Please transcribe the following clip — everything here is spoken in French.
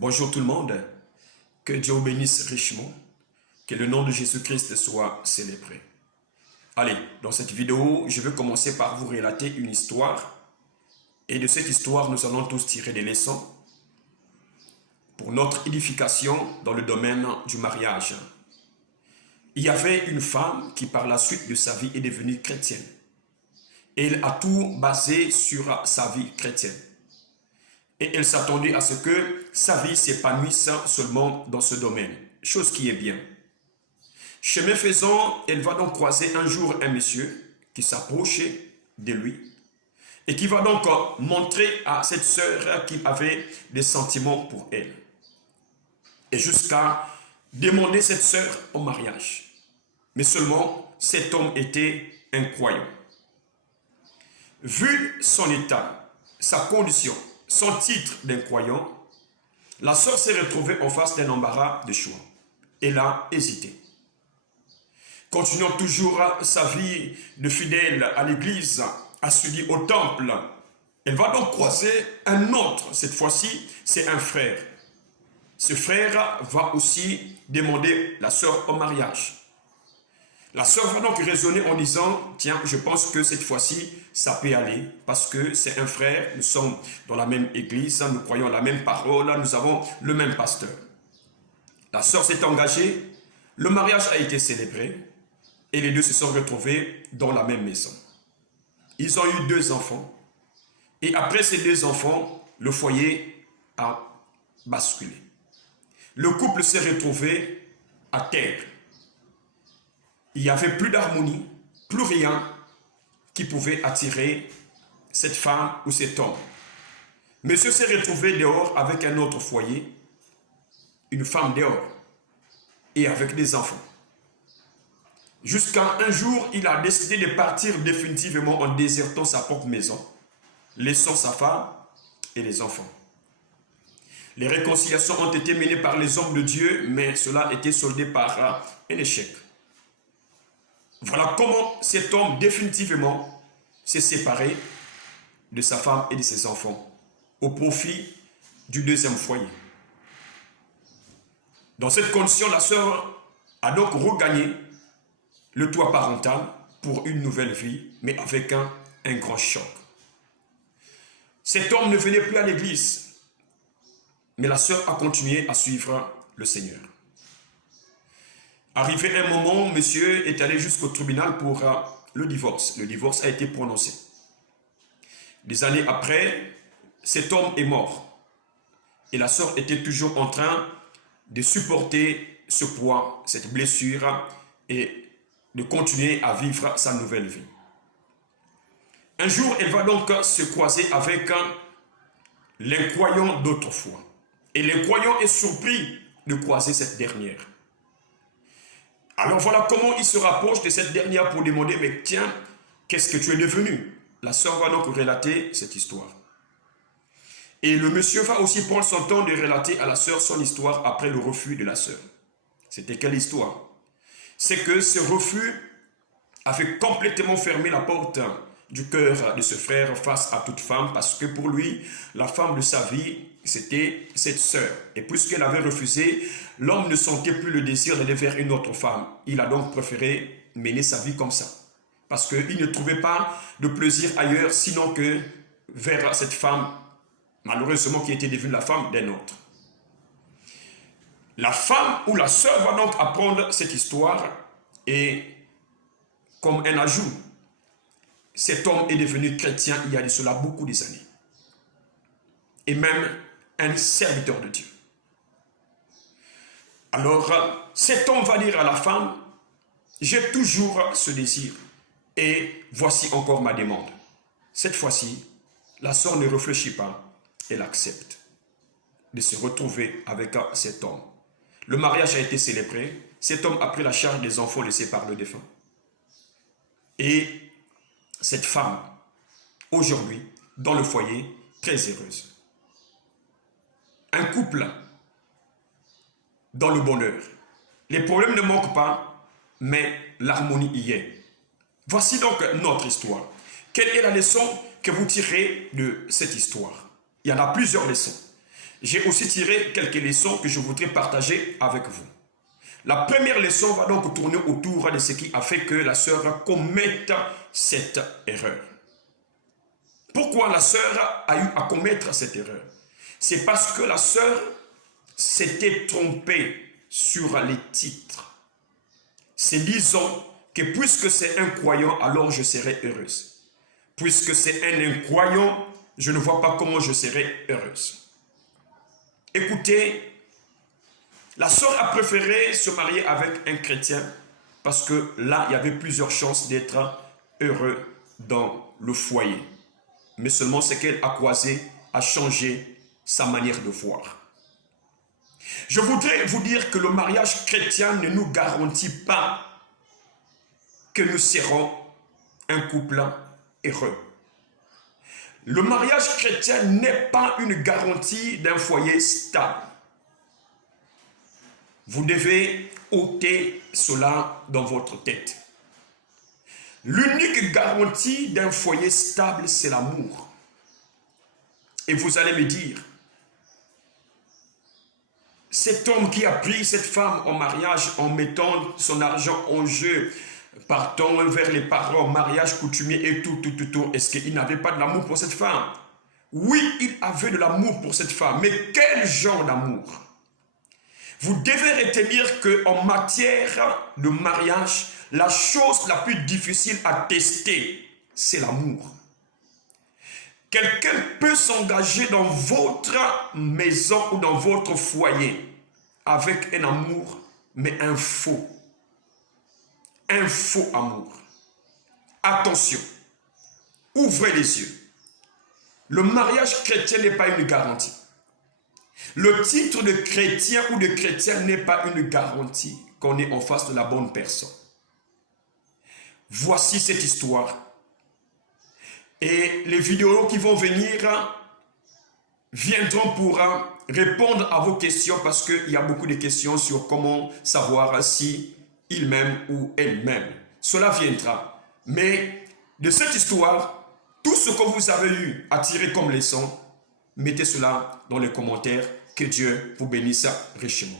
Bonjour tout le monde, que Dieu vous bénisse richement, que le nom de Jésus-Christ soit célébré. Allez, dans cette vidéo, je vais commencer par vous relater une histoire. Et de cette histoire, nous allons tous tirer des leçons pour notre édification dans le domaine du mariage. Il y avait une femme qui par la suite de sa vie est devenue chrétienne. Et elle a tout basé sur sa vie chrétienne. Et elle s'attendait à ce que sa vie s'épanouisse seulement dans ce domaine, chose qui est bien. Chemin faisant, elle va donc croiser un jour un monsieur qui s'approche de lui et qui va donc montrer à cette sœur qu'il avait des sentiments pour elle. Et jusqu'à demander cette sœur au mariage. Mais seulement, cet homme était incroyant. Vu son état, sa condition, son titre d'incroyant, la sœur s'est retrouvée en face d'un embarras de choix. Elle a hésité. Continuant toujours sa vie de fidèle à l'église, assidue au temple, elle va donc croiser un autre. Cette fois-ci, c'est un frère. Ce frère va aussi demander la sœur au mariage. La sœur va donc raisonner en disant, tiens, je pense que cette fois-ci, ça peut aller, parce que c'est un frère, nous sommes dans la même église, nous croyons la même parole, nous avons le même pasteur. La sœur s'est engagée, le mariage a été célébré, et les deux se sont retrouvés dans la même maison. Ils ont eu 2 enfants, et après ces 2 enfants, le foyer a basculé. Le couple s'est retrouvé à terre. Il n'y avait plus d'harmonie, plus rien qui pouvait attirer cette femme ou cet homme. Monsieur s'est retrouvé dehors avec un autre foyer, une femme dehors, et avec des enfants. Jusqu'à un jour, il a décidé de partir définitivement en désertant sa propre maison, laissant sa femme et les enfants. Les réconciliations ont été menées par les hommes de Dieu, mais cela a été soldé par un échec. Voilà comment cet homme définitivement s'est séparé de sa femme et de ses enfants au profit du 2e foyer. Dans cette condition, la sœur a donc regagné le toit parental pour une nouvelle vie, mais avec un grand choc. Cet homme ne venait plus à l'église, mais la sœur a continué à suivre le Seigneur. Arrivé un moment, monsieur est allé jusqu'au tribunal pour le divorce. Le divorce a été prononcé. Des années après, cet homme est mort. Et la sœur était toujours en train de supporter ce poids, cette blessure, et de continuer à vivre sa nouvelle vie. Un jour, elle va donc se croiser avec l'incroyant d'autrefois. Et l'incroyant est surpris de croiser cette dernière. Alors voilà comment il se rapproche de cette dernière pour demander, mais tiens, qu'est-ce que tu es devenu? La sœur va donc relater cette histoire. Et le monsieur va aussi prendre son temps de relater à la sœur son histoire après le refus de la sœur. C'était quelle histoire? C'est que ce refus avait complètement fermé la porte du cœur de ce frère face à toute femme, parce que pour lui, la femme de sa vie, c'était cette sœur. Et puisqu'elle avait refusé, l'homme ne sentait plus le désir d'aller vers une autre femme. Il a donc préféré mener sa vie comme ça. Parce qu'il ne trouvait pas de plaisir ailleurs, sinon que vers cette femme, malheureusement, qui était devenue la femme d'un autre. La femme ou la sœur va donc apprendre cette histoire, et comme un ajout, cet homme est devenu chrétien il y a de cela beaucoup des années. Et même un serviteur de Dieu. Alors, cet homme va dire à la femme, j'ai toujours ce désir et voici encore ma demande. Cette fois-ci, la sœur ne réfléchit pas, elle accepte de se retrouver avec cet homme. Le mariage a été célébré, cet homme a pris la charge des enfants laissés par le défunt. Et cette femme, aujourd'hui, dans le foyer, très heureuse. Un couple dans le bonheur. Les problèmes ne manquent pas, mais l'harmonie y est. Voici donc notre histoire. Quelle est la leçon que vous tirez de cette histoire? Il y en a plusieurs leçons. j'ai aussi tiré quelques leçons que je voudrais partager avec vous. La première leçon va donc tourner autour de ce qui a fait que la sœur commette cette erreur. Pourquoi la sœur a eu à commettre cette erreur? C'est parce que la sœur s'était trompée sur les titres. C'est disons que puisque c'est un croyant, alors je serai heureuse. Puisque c'est un incroyant, je ne vois pas comment je serai heureuse. Écoutez, la sœur a préféré se marier avec un chrétien parce que là, il y avait plusieurs chances d'être heureux dans le foyer. Mais seulement ce qu'elle a croisé a changé sa manière de voir. Je voudrais vous dire que le mariage chrétien ne nous garantit pas que nous serons un couple heureux. Le mariage chrétien n'est pas une garantie d'un foyer stable. Vous devez ôter cela dans votre tête. L'unique garantie d'un foyer stable, c'est l'amour. Et vous allez me dire, cet homme qui a pris cette femme en mariage en mettant son argent en jeu, partant vers les parents, mariage coutumier et tout, est-ce qu'il n'avait pas de l'amour pour cette femme? Oui, il avait de l'amour pour cette femme, mais quel genre d'amour? Vous devez retenir qu'en matière de mariage, la chose la plus difficile à tester, c'est l'amour. Quelqu'un peut s'engager dans votre maison ou dans votre foyer avec un amour, mais un faux amour. Attention, ouvrez les yeux. Le mariage chrétien n'est pas une garantie. Le titre de chrétien ou de chrétien n'est pas une garantie qu'on est en face de la bonne personne. Voici cette histoire. Et les vidéos qui vont venir viendront pour répondre à vos questions parce qu'il y a beaucoup de questions sur comment savoir si il m'aime ou elle m'aime. Cela viendra. Mais de cette histoire, tout ce que vous avez eu à tirer comme leçon, mettez cela dans les commentaires. Que Dieu vous bénisse richement.